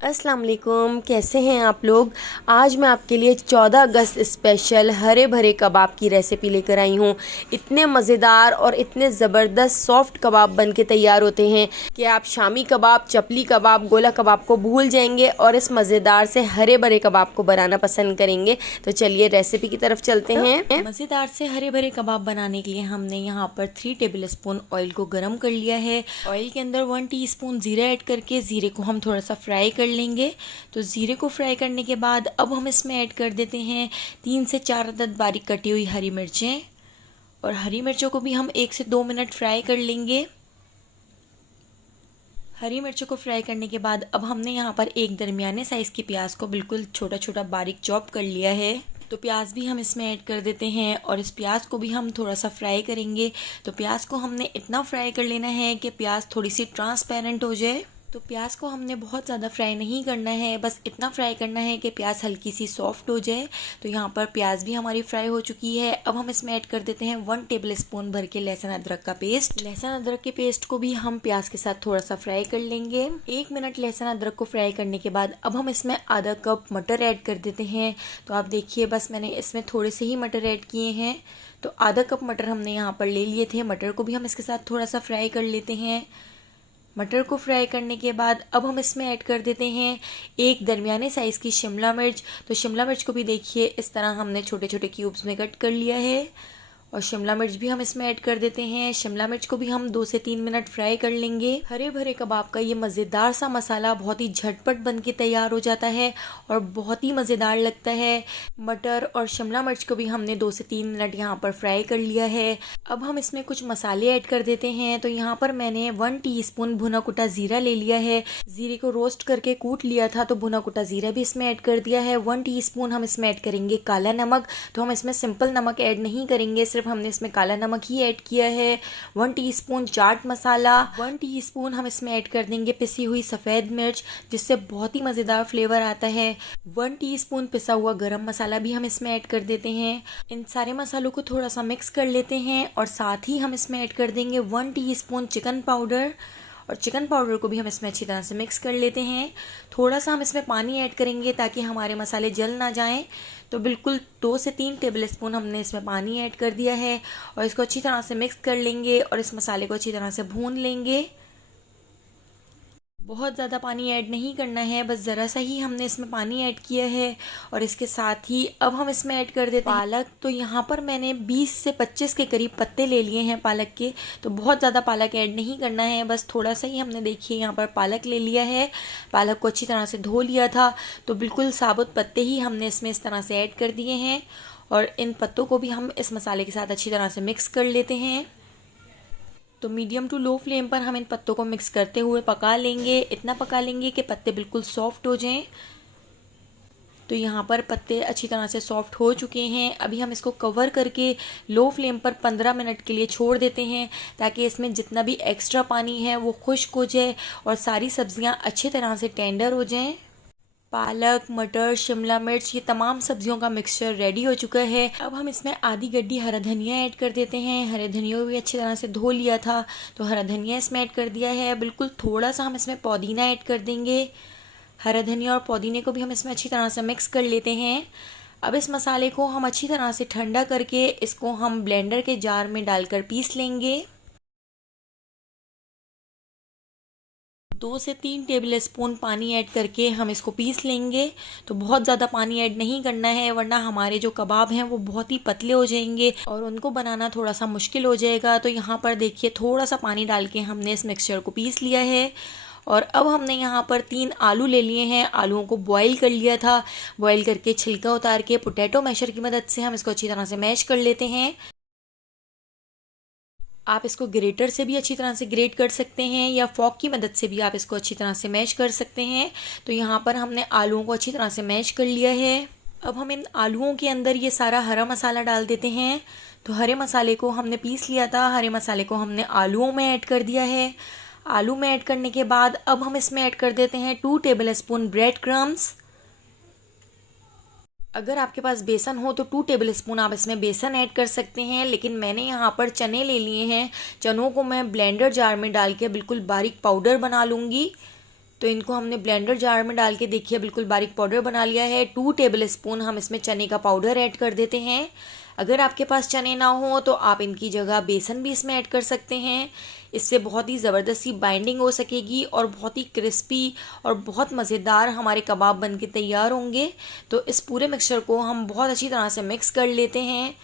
अस्सलाम वालेकुम, कैसे हैं आप लोग। आज मैं आपके लिए 14 अगस्त स्पेशल हरे भरे कबाब की रेसिपी लेकर आई हूँ। इतने मज़ेदार और इतने ज़बरदस्त सॉफ्ट कबाब बन के तैयार होते हैं कि आप शामी कबाब, चपली कबाब, गोला कबाब को भूल जाएंगे और इस मज़ेदार से हरे भरे कबाब को बनाना पसंद करेंगे। तो चलिए रेसिपी की तरफ चलते हैं। मज़ेदार से हरे भरे कबाब बनाने के लिए हमने यहाँ पर 3 टेबल स्पून ऑयल को गरम कर लिया है। ऑयल के अंदर 1 टीस्पून जीरा ऐड करके जीरे को हम थोड़ा सा फ्राई कर लेंगे। तो जीरे को फ्राई करने के बाद अब हम इसमें ऐड कर देते हैं 3 से 4 अदद बारीक कटी हुई हरी मिर्चें, और हरी मिर्चों को भी हम 1 से 2 मिनट फ्राई कर लेंगे। हरी मिर्चों को फ्राई करने के बाद अब हमने यहाँ पर एक दरमियाने साइज़ की प्याज को बिल्कुल छोटा छोटा बारीक चॉप कर लिया है। तो प्याज भी हम इसमें ऐड कर देते हैं और इस प्याज को भी हम थोड़ा सा फ्राई करेंगे। तो प्याज को हमने इतना फ्राई कर लेना है कि प्याज थोड़ी सी ट्रांसपेरेंट हो जाए। तो प्याज को हमने बहुत ज़्यादा फ्राई नहीं करना है, बस इतना फ्राई करना है कि प्याज हल्की सी सॉफ्ट हो जाए। तो यहाँ पर प्याज भी हमारी फ्राई हो चुकी है। अब हम इसमें ऐड कर देते हैं 1 टेबल स्पून भर के लहसुन अदरक का पेस्ट। लहसुन अदरक के पेस्ट को भी हम प्याज के साथ थोड़ा सा फ्राई कर लेंगे। 1 मिनट लहसुन अदरक को फ्राई करने के बाद अब हम इसमें आधा कप मटर ऐड कर देते हैं। तो आप देखिए, बस मैंने इसमें थोड़े से ही मटर ऐड किए हैं। तो आधा कप मटर हमने यहाँ पर ले लिए थे। मटर को भी हम इसके साथ थोड़ा सा फ्राई कर लेते हैं। मटर को फ्राई करने के बाद अब हम इसमें ऐड कर देते हैं एक दरमियाने साइज़ की शिमला मिर्च। तो शिमला मिर्च को भी देखिए इस तरह हमने छोटे छोटे क्यूब्स में कट कर लिया है, और शिमला मिर्च भी हम इसमें ऐड कर देते हैं। शिमला मिर्च को भी हम 2 से 3 मिनट फ्राई कर लेंगे। हरे भरे कबाब का ये मज़ेदार सा मसाला बहुत ही झटपट बन के तैयार हो जाता है और बहुत ही मज़ेदार लगता है। मटर और शिमला मिर्च को भी हमने 2 से 3 मिनट यहाँ पर फ्राई कर लिया है। अब हम इसमें कुछ मसाले ऐड कर देते हैं। तो यहाँ पर मैंने 1 टीस्पून भुना कुटा ज़ीरा ले लिया है। ज़ीरे को रोस्ट करके कूट लिया था, तो भुना कुटा ज़ीरा भी इसमें ऐड कर दिया है। 1 टीस्पून हम इसमें ऐड करेंगे काला नमक। तो हम इसमें सिंपल नमक ऐड नहीं करेंगे, सिर्फ हमने इसमें काला नमक ही ऐड किया है। 1 टीस्पून चाट मसाला, 1 टीस्पून हम इसमें ऐड कर देंगे पिसी हुई सफ़ेद मिर्च, जिससे बहुत ही मज़ेदार फ्लेवर आता है। 1 टीस्पून पिसा हुआ गरम मसाला भी हम इसमें ऐड कर देते हैं। इन सारे मसालों को थोड़ा सा मिक्स कर लेते हैं और साथ ही हम इसमें ऐड कर देंगे 1 टीस्पून चिकन पाउडर, और चिकन पाउडर को भी हम इसमें अच्छी तरह से मिक्स कर लेते हैं। थोड़ा सा हम इसमें पानी ऐड करेंगे ताकि हमारे मसाले जल ना जाएं। तो बिल्कुल 2 से 3 टेबल स्पून हमने इसमें पानी ऐड कर दिया है और इसको अच्छी तरह से मिक्स कर लेंगे और इस मसाले को अच्छी तरह से भून लेंगे। बहुत ज़्यादा पानी ऐड नहीं करना है, बस ज़रा सा ही हमने इसमें पानी ऐड किया है। और इसके साथ ही अब हम इसमें ऐड कर देते हैं पालक। तो यहाँ पर मैंने 20 से 25 के करीब पत्ते ले लिए हैं पालक के। तो बहुत ज़्यादा पालक ऐड नहीं करना है, बस थोड़ा सा ही हमने देखिए यहाँ पर पालक ले लिया है। पालक को अच्छी तरह से धो लिया था, तो बिल्कुल साबुत पत्ते ही हमने इसमें इस तरह से ऐड कर दिए हैं। और इन पत्तों को भी हम इस मसाले के साथ अच्छी तरह से मिक्स कर लेते हैं। तो मीडियम टू लो फ्लेम पर हम इन पत्तों को मिक्स करते हुए पका लेंगे। इतना पका लेंगे कि पत्ते बिल्कुल सॉफ्ट हो जाएं। तो यहाँ पर पत्ते अच्छी तरह से सॉफ्ट हो चुके हैं। अभी हम इसको कवर करके लो फ्लेम पर 15 मिनट के लिए छोड़ देते हैं, ताकि इसमें जितना भी एक्स्ट्रा पानी है वो खुश्क हो जाए और सारी सब्जियाँ अच्छी तरह से टेंडर हो जाएं। पालक, मटर, शिमला मिर्च, ये तमाम सब्जियों का मिक्सचर रेडी हो चुका है। अब हम इसमें आधी गड्डी हरा धनिया ऐड कर देते हैं। हरे धनिया को भी अच्छी तरह से धो लिया था, तो हरा धनिया इसमें ऐड कर दिया है। बिल्कुल थोड़ा सा हम इसमें पुदीना ऐड कर देंगे। हरा धनिया और पुदीने को भी हम इसमें अच्छी तरह से मिक्स कर लेते हैं। अब इस मसाले को हम अच्छी तरह से ठंडा करके इसको हम ब्लेंडर के जार में डालकर पीस लेंगे। 2 से 3 टेबल स्पून पानी ऐड करके हम इसको पीस लेंगे। तो बहुत ज़्यादा पानी ऐड नहीं करना है, वरना हमारे जो कबाब हैं वो बहुत ही पतले हो जाएंगे और उनको बनाना थोड़ा सा मुश्किल हो जाएगा। तो यहाँ पर देखिए थोड़ा सा पानी डाल के हमने इस मिक्सचर को पीस लिया है। और अब हमने यहाँ पर 3 आलू ले लिए हैं। आलूओं को बॉईल कर लिया था। बॉईल करके छिलका उतार के पोटैटो मैशर की मदद से हम इसको अच्छी तरह से मैश कर लेते हैं। आप इसको ग्रेटर से भी अच्छी तरह से ग्रेट कर सकते हैं या फॉक की मदद से भी आप इसको अच्छी तरह से मैश कर सकते हैं। तो यहाँ पर हमने आलूओं को अच्छी तरह से मैश कर लिया है। अब हम इन आलूओं के अंदर ये सारा हरा मसाला डाल देते हैं। तो हरे मसाले को हमने पीस लिया था, हरे मसाले को हमने आलूओं में ऐड कर दिया है। आलू में ऐड करने के बाद अब हम इसमें ऐड कर देते हैं 2 टेबल स्पून ब्रेड क्रम्स। अगर आपके पास बेसन हो तो 2 टेबल स्पून आप इसमें बेसन ऐड कर सकते हैं, लेकिन मैंने यहाँ पर चने ले लिए हैं। चनों को मैं ब्लेंडर जार में डाल के बिल्कुल बारीक पाउडर बना लूँगी। तो इनको हमने ब्लेंडर जार में डाल के देखिए बिल्कुल बारीक पाउडर बना लिया है। 2 टेबल स्पून हम इसमें चने का पाउडर ऐड कर देते हैं। अगर आपके पास चने ना हो तो आप इनकी जगह बेसन भी इसमें ऐड कर सकते हैं। इससे बहुत ही ज़बरदस्त सी बाइंडिंग हो सकेगी और बहुत ही क्रिस्पी और बहुत मज़ेदार हमारे कबाब बन के तैयार होंगे। तो इस पूरे मिक्सचर को हम बहुत अच्छी तरह से मिक्स कर लेते हैं।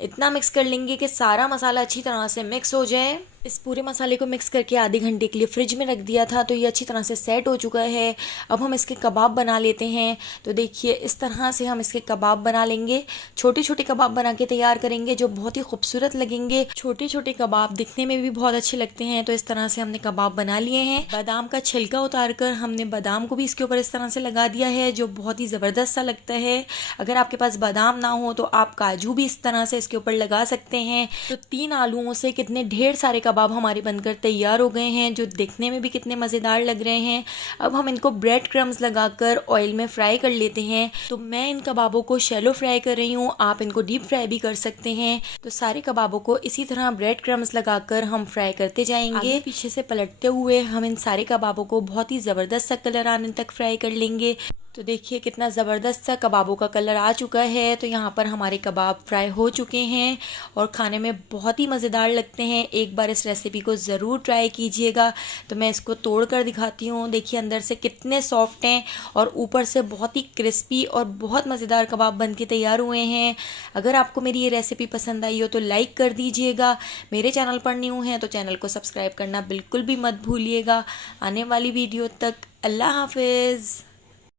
इतना मिक्स कर लेंगे कि सारा मसाला अच्छी तरह से मिक्स हो जाए। इस पूरे मसाले को मिक्स करके आधे घंटे के लिए फ्रिज में रख दिया था, तो ये अच्छी तरह से सेट हो चुका है। अब हम इसके कबाब बना लेते हैं। तो देखिए इस तरह से हम इसके कबाब बना लेंगे। छोटे छोटे कबाब बना के तैयार करेंगे जो बहुत ही खूबसूरत लगेंगे। छोटे छोटे कबाब दिखने में भी बहुत अच्छे लगते हैं। तो इस तरह से हमने कबाब बना लिए हैं। बादाम का छिलका उतार कर हमने बादाम को भी इसके ऊपर इस तरह से लगा दिया है, जो बहुत ही ज़बरदस्त सा लगता है। अगर आपके पास बादाम ना हो तो आप काजू भी इस तरह से इसके ऊपर लगा सकते हैं। तो 3 आलूओं से कितने ढेर सारे कबाब हमारे बनकर तैयार हो गए हैं, जो दिखने में भी कितने मज़ेदार लग रहे हैं। अब हम इनको ब्रेड क्रम्स लगाकर ऑयल में फ्राई कर लेते हैं। तो मैं इन कबाबों को शैलो फ्राई कर रही हूँ, आप इनको डीप फ्राई भी कर सकते हैं। तो सारे कबाबों को इसी तरह ब्रेड क्रम्स लगाकर हम फ्राई करते जाएंगे। आगे पीछे से पलटते हुए हम इन सारे कबाबों को बहुत ही ज़बरदस्त सा कलर आने तक फ्राई कर लेंगे। तो देखिए कितना ज़बरदस्त सा कबाबों का कलर आ चुका है। तो यहाँ पर हमारे कबाब फ्राई हो चुके हैं और खाने में बहुत ही मज़ेदार लगते हैं। एक बार इस रेसिपी को ज़रूर ट्राई कीजिएगा। तो मैं इसको तोड़ कर दिखाती हूँ। देखिए अंदर से कितने सॉफ्ट हैं और ऊपर से बहुत ही क्रिस्पी और बहुत मज़ेदार कबाब बन के तैयार हुए हैं। अगर आपको मेरी ये रेसिपी पसंद आई हो तो लाइक कर दीजिएगा। मेरे चैनल पर न्यू हैं तो चैनल को सब्सक्राइब करना बिल्कुल भी मत भूलिएगा। आने वाली वीडियो तक अल्लाह हाफिज़।